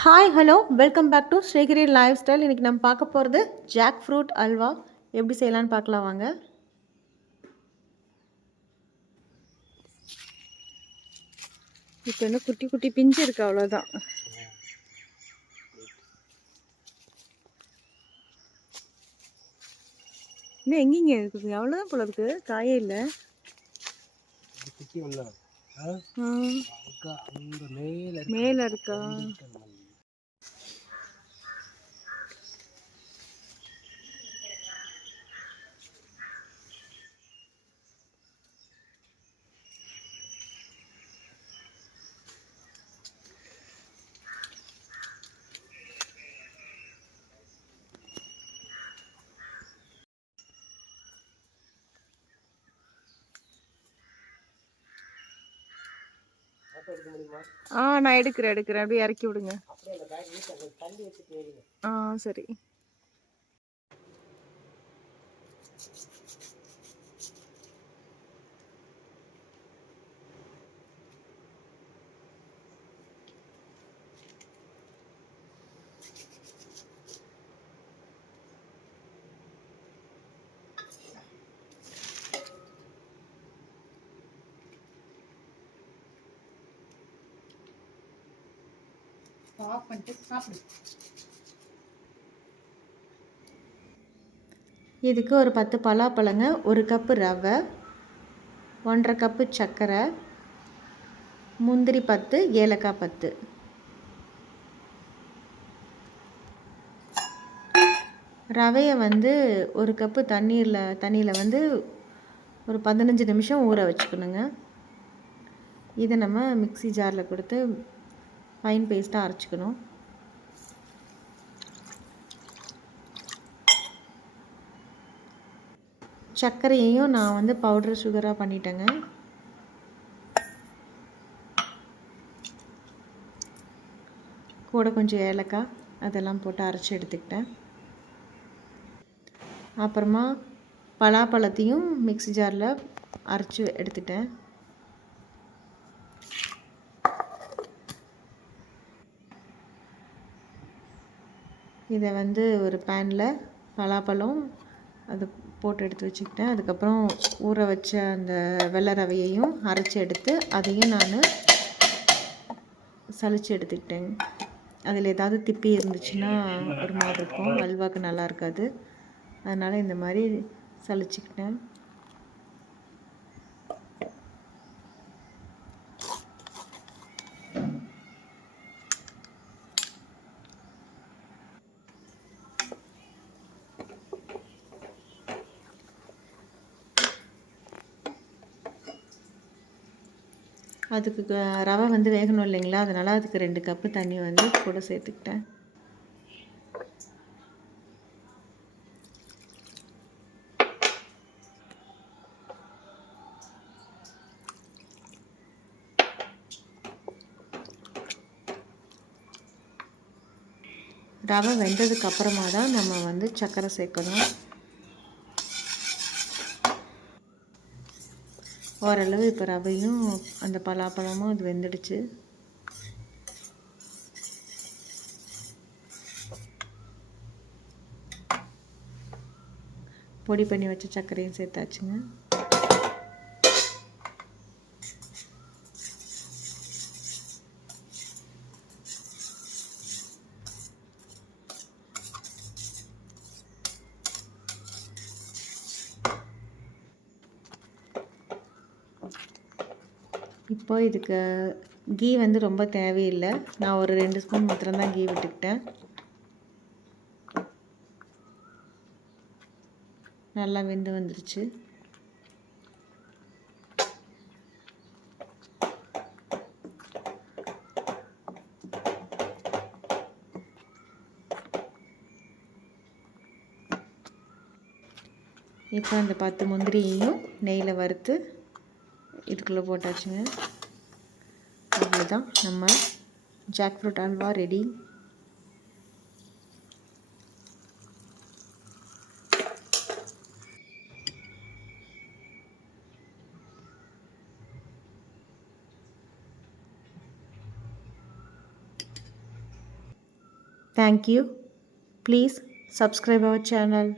Hi hello welcome back to Srigiri lifestyle. இன்றைக்கி நம்ம பார்க்க போகிறது ஜாக் ஃப்ரூட் அல்வா எப்படி செய்யலான்னு பார்க்கலாம் வாங்க. இப்போ என்ன குட்டி குட்டி பிஞ்சு இருக்குது, அவ்வளோதான். இன்னும் எங்கேங்க இருக்குது, அவ்வளோதான் போல இருக்குது, காயே இல்லை. மேலே இருக்கா? நான் எடுக்கிறேன் அப்படியே இறக்கி விடுங்க. சரி. இதுக்கு ஒரு 10 பலாப்பழங்க, 1 கப்பு ரவை, 1.5 கப்பு சர்க்கரை, முந்திரி 10, ஏலக்காய் 10. ரவையை வந்து 1 கப்பு தண்ணியில் வந்து ஒரு 15 நிமிஷம் ஊற வச்சுக்கணுங்க. இதை நம்ம மிக்ஸி ஜாரில் கொடுத்து ஃபைன் பேஸ்ட்டாக அரைச்சிக்கணும். சர்க்கரையையும் நான் வந்து பவுடர் சுகராக பண்ணிட்டேங்க. கூட கொஞ்சம் ஏலக்காய் அதெல்லாம் போட்டு அரைச்சி எடுத்துக்கிட்டேன். அப்புறமா பலாப்பழத்தையும் மிக்ஸி ஜாரில் அரைச்சி எடுத்துட்டேன். இதை வந்து ஒரு பேனில் பலாப்பழம் அது போட்டு எடுத்து வச்சுக்கிட்டேன். அதுக்கப்புறம் ஊற வச்ச அந்த வெள்ளை ரவையையும் அரைச்சி எடுத்து அதையும் நான் சலிச்சு எடுத்துக்கிட்டேன். அதில் ஏதாவது திப்பி இருந்துச்சுன்னா ஒரு மாதிரி இருக்கும், அல்வாவுக்கு நல்லா இருக்காது. அதனால் இந்த மாதிரி சலிச்சுக்கிட்டேன். அதுக்கு ரவை வந்து வேகணும் இல்லைங்களா, அதனால் அதுக்கு 2 கப்பு தண்ணி வந்து கூட சேர்த்துக்கிட்டேன். ரவை வெந்ததுக்கு அப்புறமா தான் நம்ம வந்து சர்க்கரை சேர்க்கணும். ஓரளவு இப்போ ரவையும் அந்த பலாப்பழமும் அது வெந்துடுச்சு. பொடி பண்ணி வச்ச சர்க்கரையும் சேர்த்தாச்சுங்க. இப்போ இதுக்கு கீ வந்து ரொம்ப தேவையில்லை, நான் ஒரு 2 ஸ்பூன் மாத்திரம்தான் கீ விட்டுக்கிட்டேன். நல்லா வெந்து வந்துருச்சு. இப்போ அந்த 10 முந்திரியையும் நெய்யில் வறுத்து இதுக்குள்ளே போட்டாச்சுங்க. அவ்வளோதான், நம்ம jackfruit halwa ready. Thank you. Please subscribe our channel.